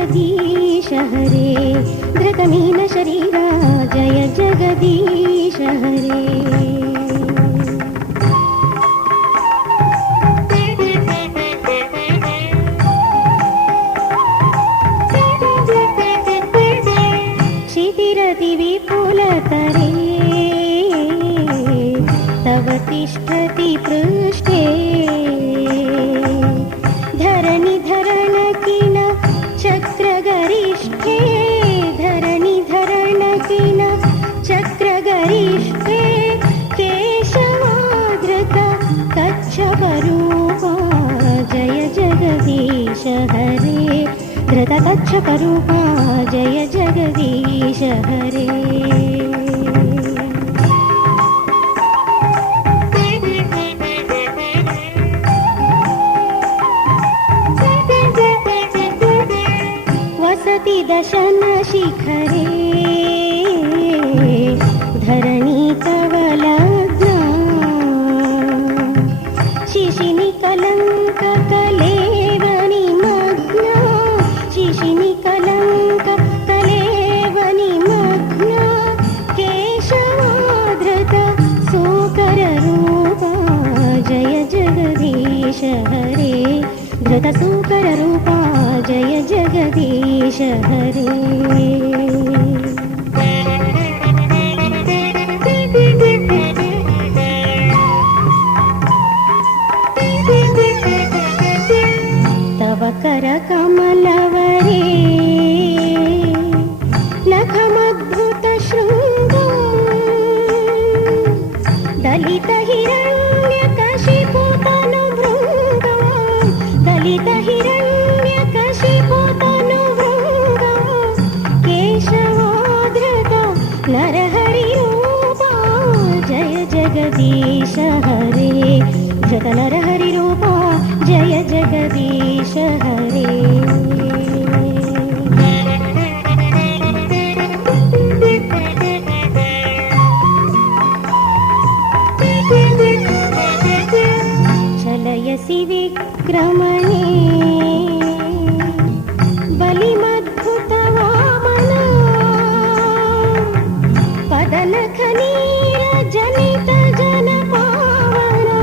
जगदीश हरे धृतमीन शरीरा जय जगदीश हरे क्षितिरति विपुलतरे तव तिष्ठति पृष्ठे धरणि धरणकिन चक्रगरिष्ठे धरणि धरणकिन चक्रगरिष्ठे केशवाधृत कच्छपरूपा जय जगदीश हरे धृत कच्छपरूपा जय जगदीश हरे दशन शिखरे धरणी तव लग्ना शिशिनि कलंक कलेवनि मग्ना शिशिनि कलंक कलेवनि मग्ना केशवाधृत सूकर रूपा जय जगदीश हरे धृत सूकर रूपा जय जगदीश हरे तव कर कमलवरे नखमद्भुत शृंगा दलित हिरण्यकशिपु तनुभृंगा दलित हिरण्यकशिपु तनुभृंगा केशवाधृत नरहरि रूपा जय जगदीश हरे धृत नरहरि रूपा जय जगदीश हरे चलयसि विक्रमणे बलिमद्भुत वामना पदनखनीर जनित जन पावना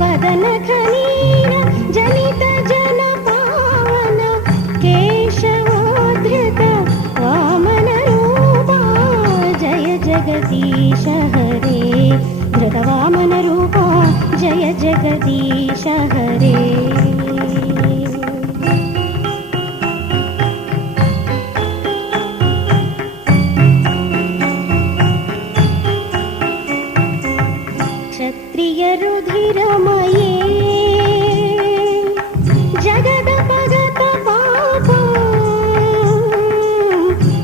पदनखनीर जनित जन पावना केशवाधृत वामन रूपा जय जगदीश हरे धृत वामन रूपा जय जगदीश हरे क्षत्रिय रुधिरमये जगदपगत पापा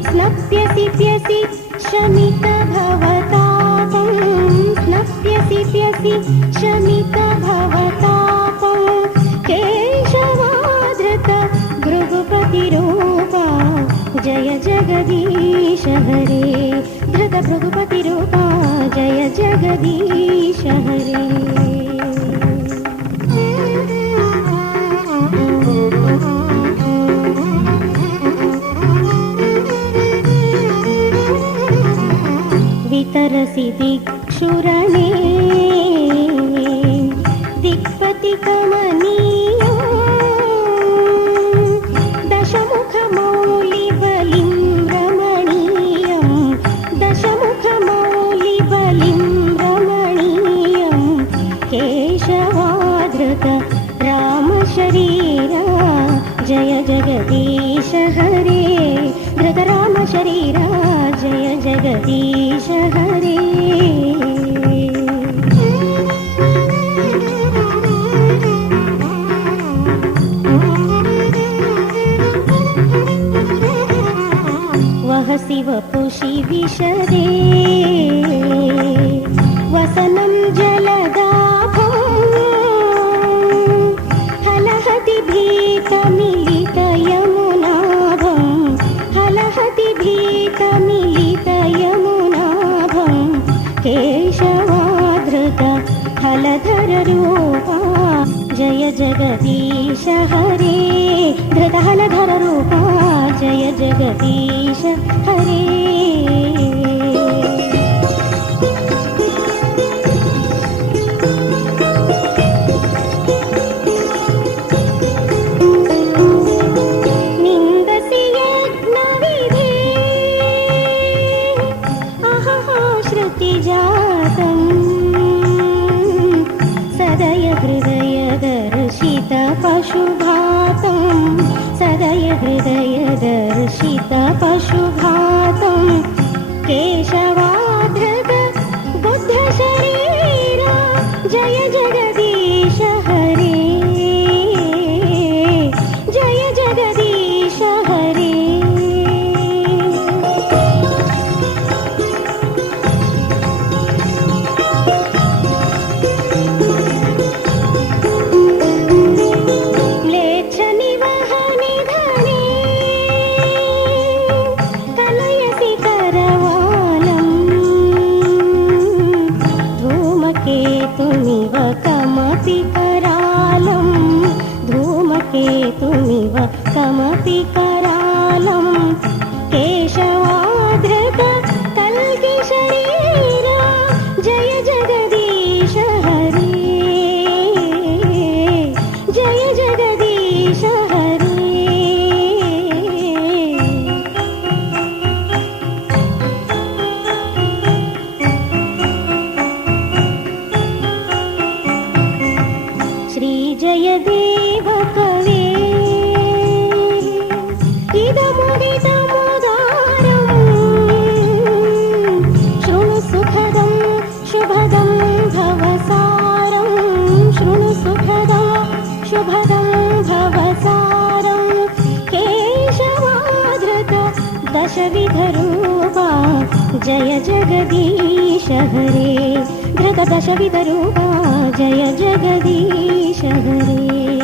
स्नप्यसि प्यसि शमित भवतापं स्नप्यसि प्यसि शमित भवतापं केशवाधृत भृगुपतिरूपा जय जगदीश हरे धृत भृगुपतिरूपा जय जगदीश हरे वितरसि दिक्षुरणे दिक्पति कमनीया दशमुखमौलिबलिं रमणीयं दशमुखमौलिबलिं रमणीयं केशवाधृत रामशरीरा जय जगदीश हरे धृत रामशरीरा जय जगदीश हरे वह शिवपुषि विशदे वसनं जलदाभं हलहति भीतमिलितयमुनाभं हलहति भीतमिलितयमुनाभं केशवाधृत हलधर रूपा जय जगदीश हरे धृत हलधर रूपा जय जगदीश हरे। निन्दसि यज्ञविधे अहः श्रुतिजातम् सदय हृदयदर्शित पशुघातम् सदय हृदयदर्शित पशुघातम् केशवाधृत बुद्धशरीरा जय जगदीश हरे जय जगदीश हरे। धूमकेतुमिव कमपि करालं धूमकेतुमिव कमपि करालं केशवाधृत कल्कि शरीरा जय जगदीश हरे जय जगदीश हरे। श्रीजयदेव कवे इदमुदितमुदारम् शृणु सुखदं शुभदं भवसारं शृणु सुखदं शुभदं भवसारं केशवाधृत दशविधरूपा जय जगदीश हरे धृत दशविधरूपा जय जगदीश हरे।